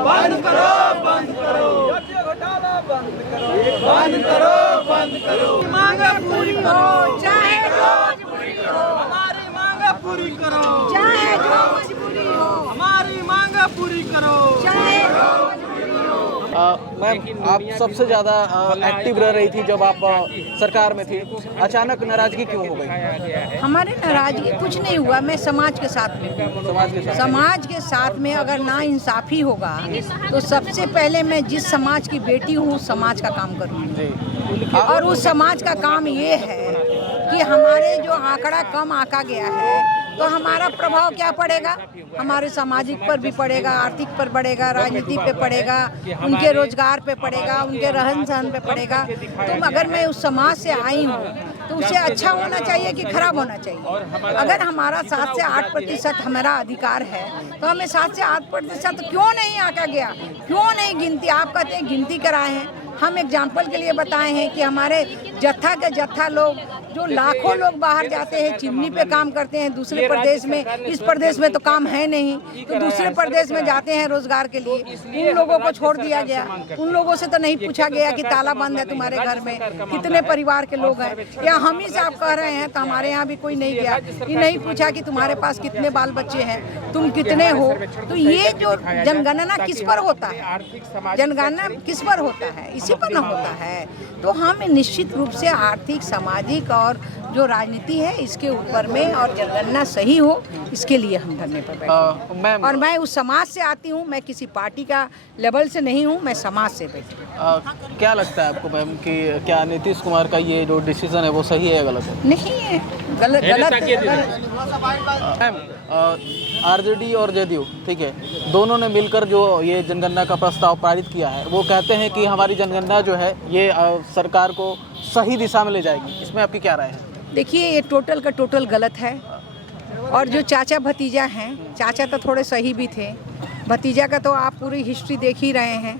बंद करो, बंद करो, जातीय घोटाला बंद करो, बंद करो, बंद करो, मांगे पूरी करो, चाहे जो मजबूरी हो, हमारी मांगे पूरी करो, चाहे जो मजबूरी हो, हमारी मांगे पूरी करो, चाहे जो मजबूरी हो। मैम, आप सबसे ज़्यादा एक्टिव रह रही थी जब आप सरकार में थी, अचानक नाराजगी क्यों हो गई? हमारे नाराजगी कुछ नहीं हुआ, मैं समाज के साथ में समाज के साथ में अगर ना इंसाफी होगा तो सबसे पहले मैं जिस समाज की बेटी हूँ समाज का काम करूँगी। और उस समाज का काम ये है कि हमारे जो आंकड़ा कम आंका गया है तो हमारा प्रभाव क्या पड़ेगा, हमारे सामाजिक पर भी पड़ेगा, आर्थिक पर पड़ेगा, राजनीति पे पड़ेगा, उनके रोजगार पे पड़ेगा, उनके रहन सहन पे पड़ेगा। तो अगर मैं उस समाज से आई हूँ तो उसे अच्छा होना चाहिए कि खराब होना चाहिए। अगर हमारा 7 से 8% हमारा अधिकार है तो हमें 7 से 8% क्यों नहीं आंका गया, क्यों नहीं गिनती? आप कहते हैं गिनती कराए हैं, हम एग्जाम्पल के लिए बताए हैं कि हमारे जत्था के जत्था लोग जो लाखों लोग बाहर जाते हैं, चिमनी पे काम करते हैं दूसरे प्रदेश में, इस प्रदेश में तो काम है नहीं तो दूसरे प्रदेश में जाते हैं रोजगार के लिए, उन लोगों को छोड़ दिया गया। उन लोगों से तो नहीं पूछा गया कि ताला बंद है तुम्हारे घर में, कितने परिवार के लोग हैं, या हम ही से आप कह रहे हैं तो हमारे यहाँ भी कोई नहीं गया, ये नहीं पूछा कि तुम्हारे पास कितने बाल बच्चे हैं, तुम कितने हो। तो ये जो जनगणना किस पर होता है, जनगणना किस पर होता है, इसी पर न होता है। तो हम निश्चित रूप से आर्थिक, सामाजिक और जो राजनीति है इसके ऊपर में और जनगणना सही हो इसके लिए हम धरने पर बैठे। और मैं उस समाज से आती हूँ, मैं किसी पार्टी का लेवल से नहीं हूँ, मैं समाज से बैठी हूँ। क्या लगता है आपको मैम कि क्या नीतीश कुमार का ये जो डिसीजन है वो सही है या गलत है? नहीं है, गलत। मैम, आरजेडी और जेडीयू, ठीक है, दोनों ने मिलकर जो ये जनगणना का प्रस्ताव पारित किया है, वो कहते हैं कि हमारी जनगणना जो है ये सरकार को सही दिशा में ले जाएगी। इसमें आपकी क्या राय है? देखिए, ये टोटल का टोटल गलत है। और जो चाचा भतीजा हैं, चाचा तो थोड़े सही भी थे, भतीजा का तो आप पूरी हिस्ट्री देख ही रहे हैं,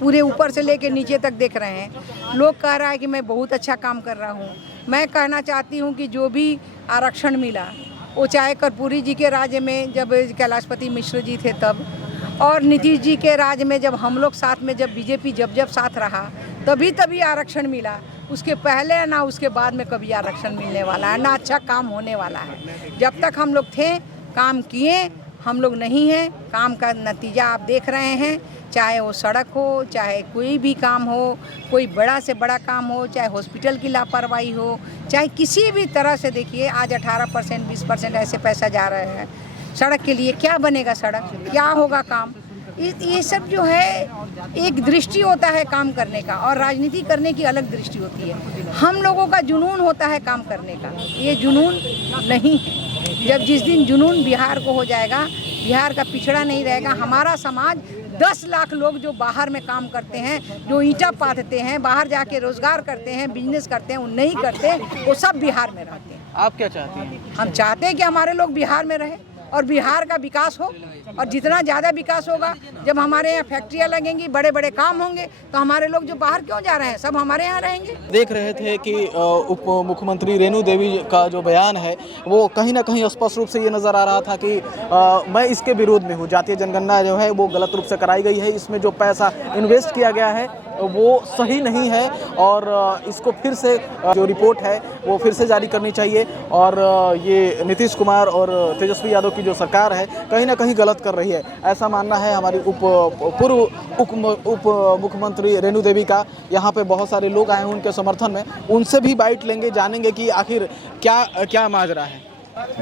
पूरे ऊपर से लेके नीचे तक देख रहे हैं। लोग कह रहा है कि मैं बहुत अच्छा काम कर रहा हूँ। मैं कहना चाहती हूँ कि जो भी आरक्षण मिला वो चाहे कर्पूरी जी के राज्य में जब कैलाशपति मिश्र जी थे तब, और नीतीश जी के राज्य में जब हम लोग साथ में, जब बीजेपी जब साथ रहा तभी आरक्षण मिला। उसके पहले ना उसके बाद में कभी आरक्षण मिलने वाला है, ना अच्छा काम होने वाला है। जब तक हम लोग थे काम किए, हम लोग नहीं हैं, काम का नतीजा आप देख रहे हैं। चाहे वो सड़क हो, चाहे कोई भी काम हो, कोई बड़ा से बड़ा काम हो, चाहे हॉस्पिटल की लापरवाही हो, चाहे किसी भी तरह से। देखिए आज 18%, 20% ऐसे पैसा जा रहे हैं सड़क के लिए। क्या बनेगा सड़क, क्या होगा काम? ये सब जो है एक दृष्टि होता है काम करने का, और राजनीति करने की अलग दृष्टि होती है। हम लोगों का जुनून होता है काम करने का, ये जुनून नहीं है। जब जिस दिन जुनून बिहार को हो जाएगा, बिहार का पिछड़ा नहीं रहेगा। हमारा समाज 10 लाख लोग जो बाहर में काम करते हैं, जो ईंटा पाथते हैं, बाहर जाके रोजगार करते हैं, बिजनेस करते हैं, वो नहीं करते, वो सब बिहार में रहते हैं। आप क्या चाहती हैं? हम चाहते हैं कि हमारे लोग बिहार में रहें और बिहार का विकास हो, और जितना ज़्यादा विकास होगा, जब हमारे यहाँ फैक्ट्रियाँ लगेंगी, बड़े बड़े काम होंगे, तो हमारे लोग जो बाहर क्यों जा रहे हैं, सब हमारे यहाँ रहेंगे। देख रहे थे कि उप मुख्यमंत्री रेणु देवी का जो बयान है वो कहीं ना कहीं स्पष्ट रूप से ये नज़र आ रहा था कि मैं इसके विरोध में हूँ। जातीय जनगणना जो है वो गलत रूप से कराई गई है, इसमें जो पैसा इन्वेस्ट किया गया है वो सही नहीं है, और इसको फिर से जो रिपोर्ट है वो फिर से जारी करनी चाहिए। और ये नीतीश कुमार और तेजस्वी यादव की जो सरकार है कहीं ना कहीं गलत कर रही है, ऐसा मानना है हमारी पूर्व उप मुख्यमंत्री रेणु देवी का। यहाँ पे बहुत सारे लोग आए हैं उनके समर्थन में, उनसे भी बाइट लेंगे, जानेंगे कि आखिर क्या माजरा है।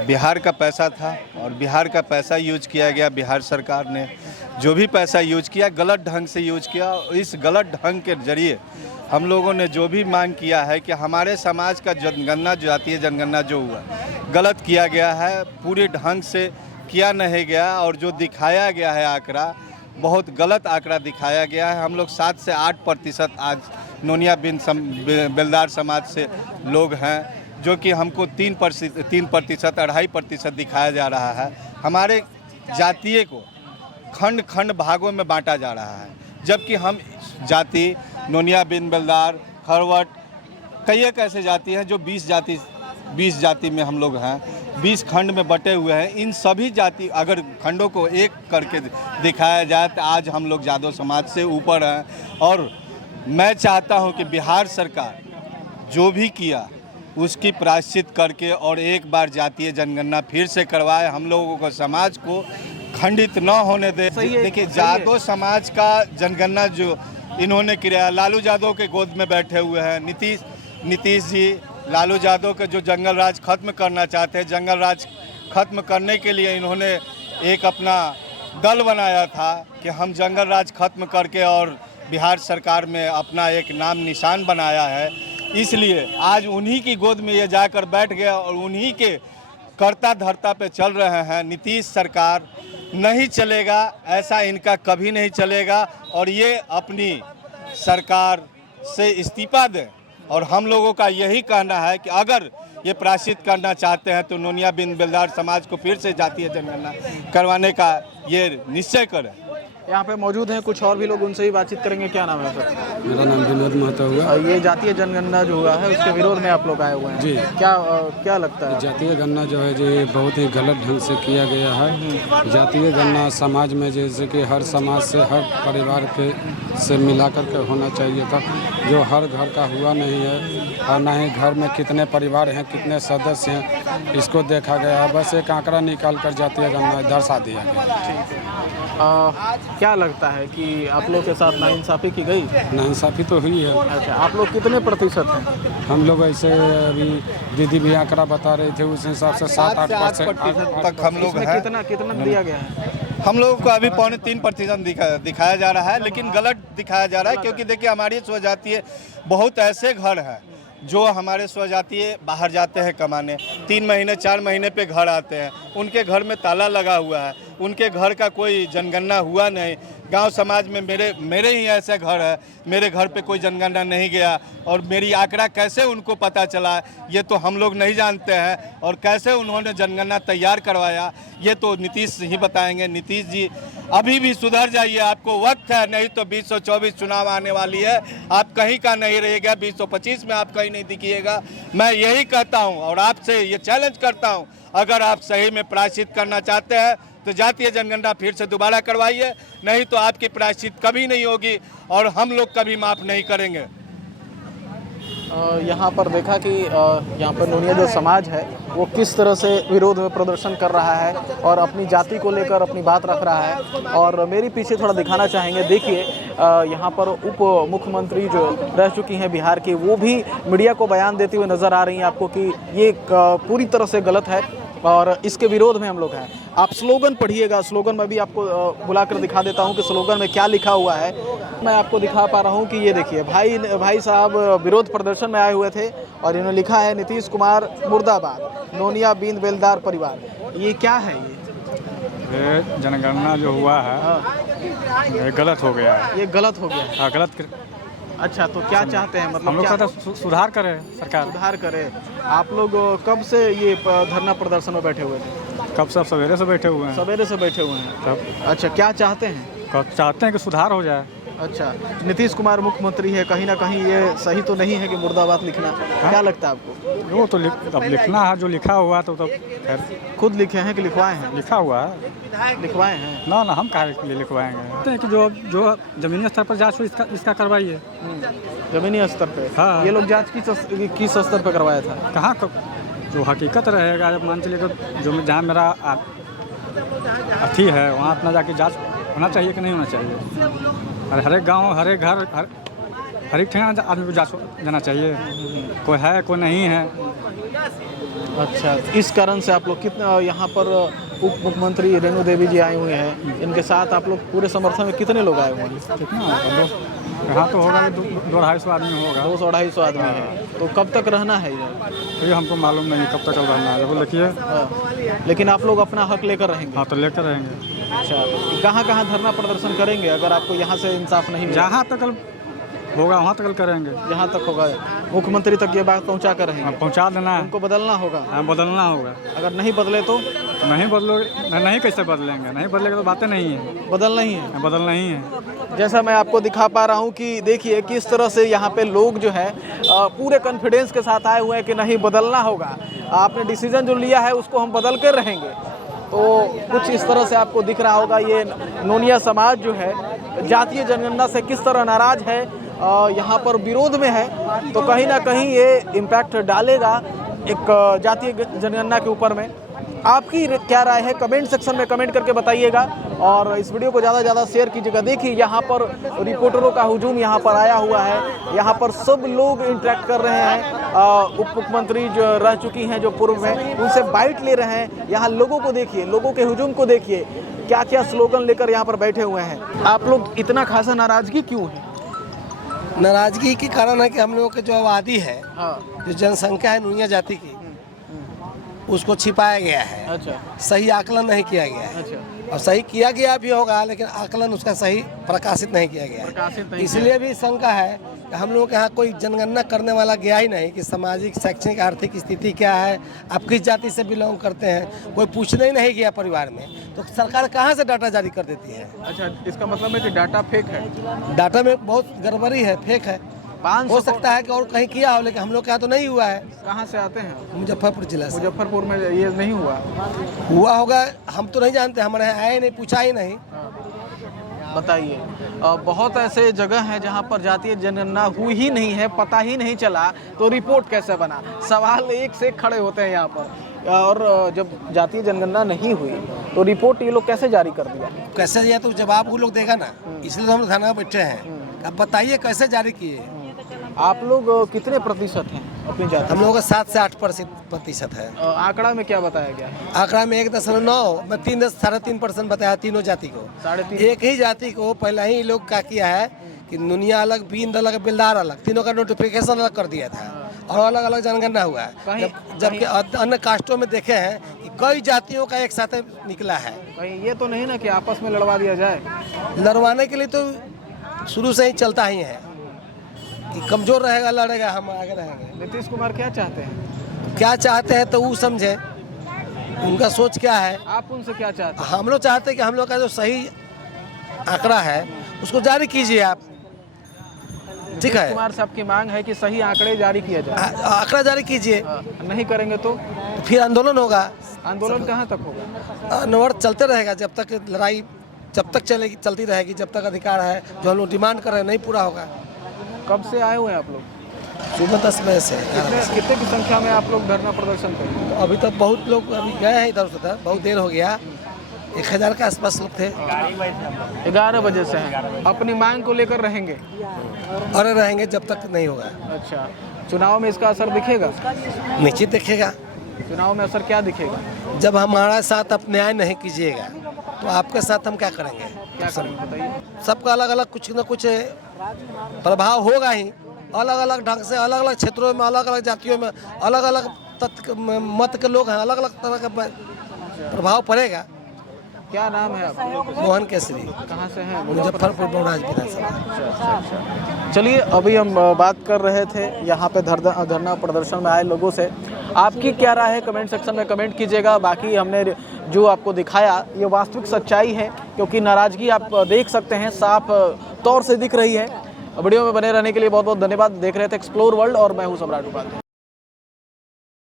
बिहार का पैसा था और बिहार का पैसा यूज किया गया। बिहार सरकार ने जो भी पैसा यूज किया गलत ढंग से यूज किया। इस गलत ढंग के जरिए हम लोगों ने जो भी मांग किया है कि हमारे समाज का जनगणना, जातीय जनगणना जो हुआ गलत किया गया है, पूरे ढंग से किया नहीं गया, और जो दिखाया गया है आंकड़ा बहुत गलत आंकड़ा दिखाया गया है। हम लोग 7 से 8% आज नोनिया बिन बेलदार समाज से लोग हैं, जो कि हमको 3%, 2.5% दिखाया जा रहा है। हमारे जातीय को खंड खंड भागों में बांटा जा रहा है, जबकि हम जाति नोनिया बिन बेलदार, खरवट, कई एक ऐसे जाति हैं जो 20 जाति 20 जाति में हम लोग हैं, 20 खंड में बटे हुए हैं। इन सभी जाति अगर खंडों को एक करके दिखाया जाए तो आज हम लोग यादव समाज से ऊपर हैं। और मैं चाहता हूं कि बिहार सरकार जो भी किया उसकी प्रायश्चित करके और एक बार जातीय जनगणना फिर से करवाए, हम लोगों को समाज को खंडित न होने दे। देखिए यादव समाज का जनगणना जो इन्होंने किया, लालू यादव के गोद में बैठे हुए हैं नीतीश जी। लालू यादव के जो जंगल राज खत्म करना चाहते हैं, जंगल राज खत्म करने के लिए इन्होंने एक अपना दल बनाया था कि हम जंगल राज खत्म करके और बिहार सरकार में अपना एक नाम निशान बनाया है। इसलिए आज उन्हीं की गोद में ये जाकर बैठ गया और उन्हीं के कर्ता धर्ता पे चल रहे हैं। नीतीश सरकार नहीं चलेगा, ऐसा इनका कभी नहीं चलेगा और ये अपनी सरकार से इस्तीफा दें। और हम लोगों का यही कहना है कि अगर ये प्रायश्चित करना चाहते हैं तो नोनिया बिन बेलदार समाज को फिर से जातीय जनगणना करवाने का ये निश्चय करें। यहाँ पे मौजूद हैं कुछ और भी लोग, उनसे ही बातचीत करेंगे। क्या नाम है सर? मेरा नाम विनोद महतो हुआ। ये जातीय जनगणना जो हुआ है उसके विरोध में आप लोग आए हुए हैं जी। क्या लगता है? जातीय गणना जो है जी बहुत ही गलत ढंग से किया गया है। जातीय गणना समाज में जैसे कि हर समाज से हर परिवार के से मिलाकर के होना चाहिए था, जो हर घर का हुआ नहीं है और ना ही घर में कितने परिवार हैं, कितने सदस्य हैं, इसको देखा गया। बस एक आंकड़ा निकाल कर जातीय गणना दर्शा दिया गया। क्या लगता है कि आप लोग के साथ नाइंसाफ़ी की गई? नाइंसाफ़ी तो हुई है। अच्छा, आप लोग कितने प्रतिशत हैं? हम लोग ऐसे अभी दीदी भी आंकड़ा बता रहे थे, उस हिसाब से 7-8% तक हम लोग हैं। कितना दिया गया है? हम लोगों को अभी 3.25% दिखाया जा रहा है, लेकिन गलत दिखाया जा रहा है क्योंकि देखिए हमारी स्वजातीय बहुत ऐसे घर हैं जो हमारे स्वजातीय बाहर जाते हैं कमाने, 3 महीने 4 महीने पे घर आते हैं, उनके घर में ताला लगा हुआ है, उनके घर का कोई जनगणना हुआ नहीं। गांव समाज में मेरे ही ऐसे घर है, मेरे घर पे कोई जनगणना नहीं गया और मेरी आंकड़ा कैसे उनको पता चला ये तो हम लोग नहीं जानते हैं। और कैसे उन्होंने जनगणना तैयार करवाया ये तो नीतीश ही बताएंगे। नीतीश जी अभी भी सुधर जाइए, आपको वक्त है, नहीं तो 2024 चुनाव आने वाली है, आप कहीं का नहीं रहिएगा, 2025 में आप कहीं नहीं दिखिएगा। मैं यही कहता हूँ और आपसे ये चैलेंज करता हूँ, अगर आप सही में प्रायश्चित करना चाहते हैं तो जातीय जनगणना फिर से दोबारा करवाइए, नहीं तो आपकी प्रायश्चित कभी नहीं होगी और हम लोग कभी माफ़ नहीं करेंगे। यहाँ पर देखा कि यहाँ पर नोनिया जो समाज है वो किस तरह से विरोध में प्रदर्शन कर रहा है और अपनी जाति को लेकर अपनी बात रख रहा है। और मेरे पीछे थोड़ा दिखाना चाहेंगे, देखिए यहाँ पर उप मुख्यमंत्री जो रह चुकी हैं बिहार की, वो भी मीडिया को बयान देते हुए नज़र आ रही हैं आपको कि ये पूरी तरह से गलत है और इसके विरोध में हम लोग हैं। आप स्लोगन पढ़िएगा, स्लोगन में भी आपको बुलाकर दिखा देता हूं कि स्लोगन में क्या लिखा हुआ है। मैं आपको दिखा पा रहा हूं कि ये देखिए भाई साहब विरोध प्रदर्शन में आए हुए थे और इन्होंने लिखा है नीतीश कुमार मुर्दाबाद, नोनिया बिन बेलदार परिवार। ये क्या है? ये जनगणना जो हुआ है ये गलत हो गया है। ये गलत हो गया? हाँ, गलत। अच्छा, तो क्या चाहते हैं? मतलब हम लोग क्या सुधार करे सरकार, सुधार करे। आप लोग कब से ये धरना प्रदर्शन में बैठे हुए थे? कब सब सवेरे से बैठे हुए हैं। सवेरे से बैठे हुए हैं तब अच्छा, क्या चाहते हैं? चाहते हैं कि सुधार हो जाए। अच्छा, नीतीश कुमार मुख्यमंत्री है, कहीं ना कहीं ये सही तो नहीं है कि मुर्दाबाद लिखना? क्या लगता है आपको? वो तो अब लिखना है, जो लिखा हुआ तो खैर खुद लिखे हैं कि लिखवाए हैं? लिखा हुआ है। लिखवाए हैं ना हम काहे के लिए लिखवाएंगे कि जो जमीनी स्तर पर जांच हो इसका करवाइए। जमीनी स्तर पे? हाँ। ये लोग जांच किस स्तर पे करवाया था? कहाँ जो हकीकत रहेगा, जब मान चलिए जो जहाँ मेरा अथी है वहाँ अपना जाके जांच होना चाहिए कि नहीं होना चाहिए। और हर एक गाँव, हर एक घर, हर एक ठिकाना आदमी को जांच जाना चाहिए, कोई है कोई नहीं है। अच्छा, इस कारण से आप लोग कितना यहाँ पर उप मुख्यमंत्री रेणु देवी जी आई हुई हैं, इनके साथ आप लोग पूरे समर्थन में कितने लोग आए हुए हैं? कितना यहाँ तो होगा 200-250 आदमी होगा। 200-250 आदमी है। तो कब तक रहना है इधर? ये हमको मालूम नहीं कब तक रहना है। वो लिखिए। लेकिन आप लोग अपना हक लेकर रहेंगे? हाँ, तो लेकर रहेंगे। अच्छा, कहाँ कहाँ धरना प्रदर्शन करेंगे अगर आपको यहाँ से इंसाफ नहीं मिला? जहाँ तक होगा वहाँ तक करेंगे। जहाँ तक होगा मुख्यमंत्री तक ये बात पहुँचा कर रहेंगे? पहुँचा देना है। उनको बदलना होगा? हाँ, बदलना होगा। अगर नहीं बदले तो? नहीं बदलोगे, नहीं कैसे बदलेंगे? नहीं बदलेगा तो बातें नहीं है। बदलना ही है? बदलना ही है। जैसा मैं आपको दिखा पा रहा हूँ कि देखिए किस तरह से यहाँ पे लोग जो है पूरे कॉन्फिडेंस के साथ आए हुए हैं कि नहीं बदलना होगा। आपने डिसीजन जो लिया है उसको हम बदल कर रहेंगे। तो कुछ इस तरह से आपको दिख रहा होगा ये नोनिया समाज जो है जातीय जनगणना से किस तरह नाराज है, यहाँ पर विरोध में है। तो कहीं ना कहीं ये इम्पैक्ट डालेगा एक जातीय जनगणना के ऊपर में। आपकी क्या राय है कमेंट सेक्शन में कमेंट करके बताइएगा और इस वीडियो को ज़्यादा से ज़्यादा शेयर कीजिएगा। देखिए यहाँ पर रिपोर्टरों का हुजूम यहाँ पर आया हुआ है, यहाँ पर सब लोग इंटरेक्ट कर रहे हैं। उप मुख्यमंत्री जो रह चुकी हैं जो पूर्व में, उनसे बाइट ले रहे हैं। यहाँ लोगों को देखिए, लोगों के हुजूम को देखिए, क्या क्या स्लोगन लेकर यहाँ पर बैठे हुए हैं। आप लोग इतना खासा नाराज़गी क्यों है? नाराजगी के कारण है कि हम लोगों की जो आबादी है, जो जनसंख्या है नूनिया जाति की, उसको छिपाया गया है। अच्छा, सही आकलन नहीं किया गया है। अच्छा, और सही किया गया भी होगा लेकिन आकलन उसका सही प्रकाशित नहीं किया गया है। इसलिए भी शंका है कि हम लोगों के यहाँ कोई जनगणना करने वाला गया ही नहीं कि सामाजिक शैक्षणिक आर्थिक स्थिति क्या है, आप किस जाति से बिलोंग करते हैं, कोई पूछने ही नहीं गया परिवार में। तो सरकार कहाँ से डाटा जारी कर देती है? अच्छा, इसका मतलब है कि डाटा फेक है। डाटा में बहुत गड़बड़ी है, फेक है। हो सकता है कि और कहीं किया हो लेकिन हम लोग के यहाँ तो नहीं हुआ है। कहाँ से आते हैं? मुजफ्फरपुर जिला से। मुजफ्फरपुर में ये नहीं हुआ? हुआ होगा, हम तो नहीं जानते, हमारे यहाँ आए नहीं, पूछा ही नहीं। बताइए, बहुत ऐसे जगह हैं जहाँ पर जातीय जनगणना हुई ही नहीं है, पता ही नहीं चला, तो रिपोर्ट कैसे बना? सवाल एक से एक खड़े होते हैं यहाँ पर। और जब जातीय जनगणना नहीं हुई तो रिपोर्ट ये लोग कैसे जारी कर दिया? कैसे दिया तो जवाब वो लोग देगा ना, इसलिए तो हम थाना में बैठे हैं। अब बताइए कैसे जारी किए? आप लोग कितने प्रतिशत हैं अपनी जाति? हम लोगों का 7 से 8% है। आंकड़ा में क्या बताया गया है? आंकड़ा में 1.9, मैं 3.5% बताया तीनों जाति को। 3.5? एक ही जाति को पहले ही लोग क्या किया है कि नुनिया अलग, बींद अलग, बेलदार अलग, तीनों का नोटिफिकेशन अलग कर दिया था और अलग अलग जनगणना हुआ है। जबकि अन्य कास्टों में देखे हैं कि कई जातियों का एक साथ निकला है। कहीं ये तो नहीं ना कि आपस में लड़वा दिया जाए? लड़वाने के लिए तो शुरू से ही चलता ही है कि कमजोर रहेगा लड़ेगा, हम आगे रहेंगे। नीतीश कुमार क्या चाहते हैं? क्या चाहते हैं तो वो समझे, उनका सोच क्या है। आप उनसे क्या चाहते हैं? हम लोग चाहते हैं कि हम लोग का जो सही आंकड़ा है उसको जारी कीजिए आप। ठीक है, कुमार साहब की मांग है कि सही आंकड़े जारी किया जाए। आंकड़ा जारी कीजिए, नहीं करेंगे तो फिर आंदोलन होगा। आंदोलन कहाँ तक होगा? अनवरत चलते रहेगा जब तक लड़ाई जब तक चलती रहेगी, जब तक अधिकार है जो हम लोग डिमांड कर रहे हैं नहीं पूरा होगा। कब से आए हुए हैं आप लोग? सुबह 10 बजे से। कितने की संख्या में आप लोग धरना प्रदर्शन करेंगे? तो अभी तक बहुत लोग अभी गए हैं इधर उधर, बहुत देर हो गया, 1000 के आसपास लोग थे। 11 बजे से हैं। अपनी मांग को लेकर रहेंगे? अरे रहेंगे जब तक नहीं होगा। अच्छा, चुनाव में इसका असर दिखेगा? निश्चित दिखेगा। चुनाव में असर क्या दिखेगा? जब हमारा साथ आप न्याय नहीं कीजिएगा तो आपके साथ हम क्या करेंगे? क्या करेंगे बताइए? सबका अलग अलग कुछ न कुछ प्रभाव होगा ही, अलग अलग ढंग से, अलग अलग क्षेत्रों में, अलग अलग जातियों में, अलग अलग मत के लोग हैं, अलग अलग तरह का प्रभाव पड़ेगा। क्या नाम है आपका? मोहन केसरी। कहाँ से हैं? मुजफ्फरपुर बौराज विधानसभा। चलिए, अभी हम बात कर रहे थे यहाँ पे धरना प्रदर्शन में आए लोगों से। आपकी क्या राय है कमेंट सेक्शन में कमेंट कीजिएगा। बाकी हमने जो आपको दिखाया ये वास्तविक सच्चाई है, क्योंकि नाराज़गी आप देख सकते हैं साफ तौर से दिख रही है। वीडियो में बने रहने के लिए बहुत बहुत धन्यवाद। देख रहे थे एक्सप्लोर वर्ल्ड और मैं हूँ सम्राट उपाध्याय।